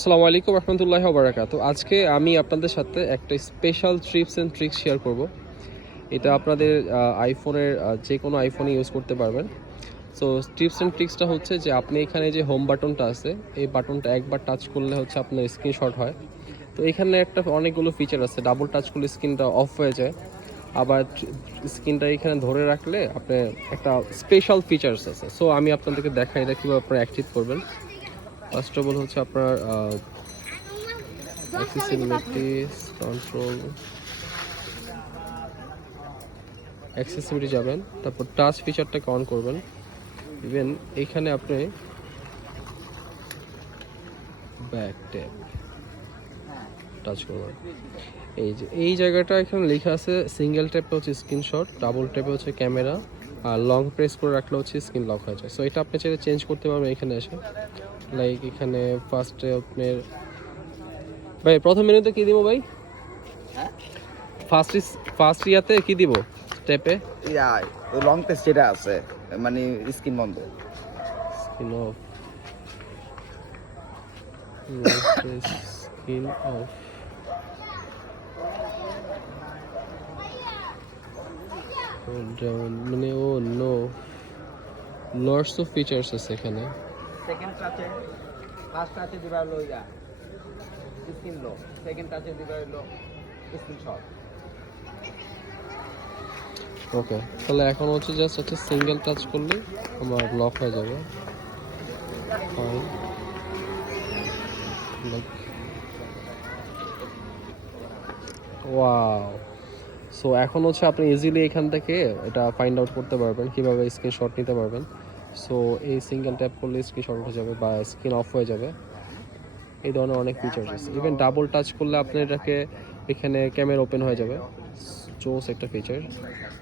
আসসালামু আলাইকুম রহমতুল্লাহি ওয়া বারাকাতুহু। আজকে আমি আপনাদের সাথে একটা special TRIPS and tricks share করব। এটা আপনাদের আইফোনের যে কোনো আইফোনে ইউজ করতে পারবেন। সো টিপস অ্যান্ড ট্রিক্সটা হচ্ছে যে আপনি এখানে যে হোম বাটনটা আছে, এই বাটনটা একবার টাচ করলে হচ্ছে আপনার স্ক্রিনশট হয়। তো এখানে একটা অনেকগুলো ফিচার আছে, ডাবল টাচ করলে স্ক্রিনটা অফ হয়ে যায়। আবার স্ক্রিনটা এখানে ধরে রাখলে আপনার একটা স্পেশাল ফিচার্স আছে। সো আমি আপনাদেরকে দেখাই এটা কীভাবে আপনারা অ্যাক্টিভ করবেন। ফার্স্ট অফ অল হচ্ছে আপনার অ্যাক্সেসিবিলিটি যাবেন, তারপর টাচ ফিচারটাকে অন করবেন। ইভেন এখানে আপনি ব্যাক ট্যাপ টাচ করবেন। এই জায়গাটা এখানে লেখা আছে সিঙ্গেল ট্যাপে হচ্ছে স্ক্রিনশট, ডাবল ট্যাপে হচ্ছে ক্যামেরা, আর লং প্রেস করে রাখলে হচ্ছে স্ক্রিন লক হয়ে যায়। সো এটা আপনি চাইলে চেঞ্জ করতে পারবেন এখানে এসে। লাইক এখানে ফার্স্টে আপনার ভাই প্রথম মেনুতে কি দিব ভাই? ফার্স্ট ইয়াতে কি দিব স্টেপে? ওই লং টেস্ট যেটা আছে মানে স্ক্রিন বন্ধ। Screen off, screen off. মানে ও নো, লটস অফ ফিচার্স আছে এখানে। সেকেন্ড টাচে ফার্স্ট টাচে দিবা হলো ইয়া স্ক্রিন লো, সেকেন্ড টাচে দিবা হলো স্ক্রিনশট। ওকে, তাহলে এখন হচ্ছে জাস্ট হচ্ছে সিঙ্গেল টাচ করলে আমার লক হয়ে যাবে। Fine, wow. সো এখন হচ্ছে আপনি ইজিলি এখান থেকে এটা ফাইন্ড আউট করতে পারবেন কীভাবে স্ক্রিনশট নিতে পারবেন। সো এই সিঙ্গেল ট্যাপ করলে স্ক্রিনশট উঠে যাবে বা স্ক্রিন অফ হয়ে যাবে। এই ধরনের অনেক ফিচার্স আছে। ইভেন ডাবল টাচ করলে আপনি এটাকে এখানে ক্যামেরা ওপেন হয়ে যাবে। জোস একটা ফিচার।